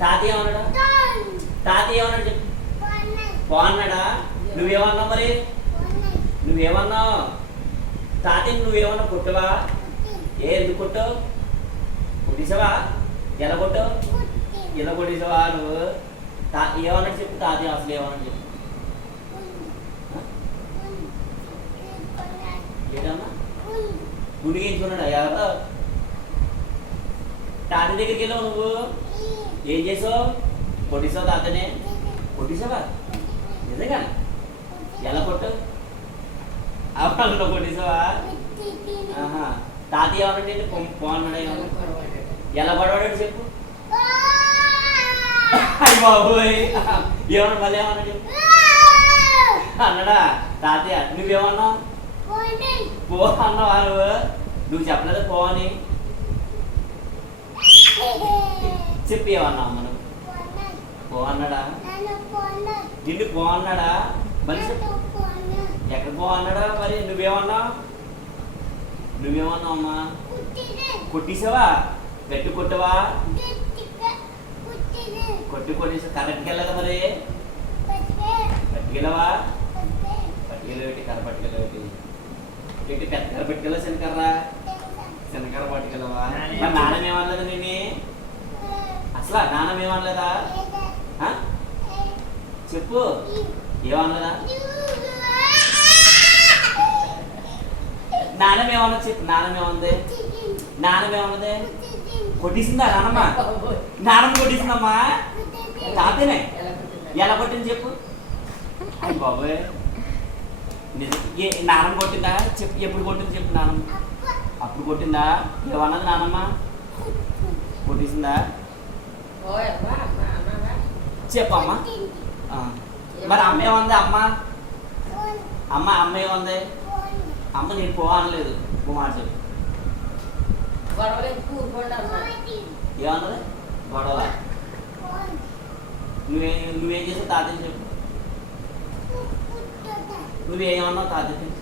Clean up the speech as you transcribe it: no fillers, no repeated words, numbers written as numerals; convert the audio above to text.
తాతయ్య ఏమన్నాడా? తాతయ్య ఏమన్నాడు చెప్పు. బాగున్నాడా? నువ్వేమన్నావు మరి? నువ్వేమన్నావు? తాతయ్య నువ్వేమన్నా కొట్టవా? ఎందుకు కొట్టావు? కొట్టేసావా? ఎలా కొట్టావు? ఎలా కొట్టేసావా నువ్వు? ఏమన్నాడు చెప్పు. తాతయ్య అసలు ఏమన్నాడు చెప్పు. ఏదమ్మా గుడి గీయించుకున్నాడా? ఎవరు? తాతయ్య దగ్గరికి వెళ్ళావు నువ్వు. ఏం చేసావు? కొట్టేసావు తాతనే? కొట్టేసావా? నిజంగా? ఎలా కొట్టావు? అవన్నీ కొట్టేసావా? తాతయ్య ఏమన్నాడు? పోన్నాడా? ఎలా గొడవాడాడు చెప్పు. అయ్య బాబోయ్ ఏమన్నా మళ్ళీ ఏమన్నా చెప్పు. అన్నాడా తాతయ్య? నువ్వేమన్నావు? పో అన్నావా నువ్వు? నువ్వు చెప్పలేదు పో అని. చెప్పి ఏమన్నావు అమ్మ నువ్వు? పో అన్నాడా? నిన్ను పో అన్నాడా? మరి ఎక్కడ పో అన్నాడా? మరి నువ్వేమన్నావు? నువ్వేమన్నావు అమ్మా? కొట్టేసావా? గట్టి కొట్టవా? కొట్టేసా కరెక్ట్కి వెళ్ళదా మరి? పట్టుకెళ్ళవా? పట్టుకెళ్ళేటి కర్ర పట్టుకెళ్ళేటి ఏంటి? పెద్ద కర్ర పట్టుకెళ్ళా? శనకర్ర శనకర్ర పట్టుకెళ్ళవా? మరి నాన్నమ్మ ఏమనలేదు నేనే? అసలు నాన్నమ్మ ఏమనలేదా? చెప్పు. ఏమన్నదా? నాన్నమ్మ ఏమన్నా చెప్పు. నాన్నమ్మ ఏముంది? నాన్నమ్మ ఏమన్నది? కొట్టేసిందా నానమ్మ? నానమ్మ కొట్టేసిందమ్మా తాతనే? ఎలా కొట్టింది చెప్పు. అయ్యి బాబోయ్ నానమ్మ కొట్టిందా చెప్పు. ఎప్పుడు కొట్టింది చెప్పు. నానమ్మ అప్పుడు కొట్టిందా? ఏమన్నది నానమ్మ? కొట్టేసిందా చెప్పు అమ్మ. మరి అమ్మ ఏముంది? అమ్మ అమ్మ అమ్మ ఏముంది? అమ్మ నేను పో అనలేదు. పో మాట చెప్పు. ఏమన్నది? గొడవ. నువ్వేం చేసావు తాతని చెప్పు. నువ్వేమన్నావు తాతని?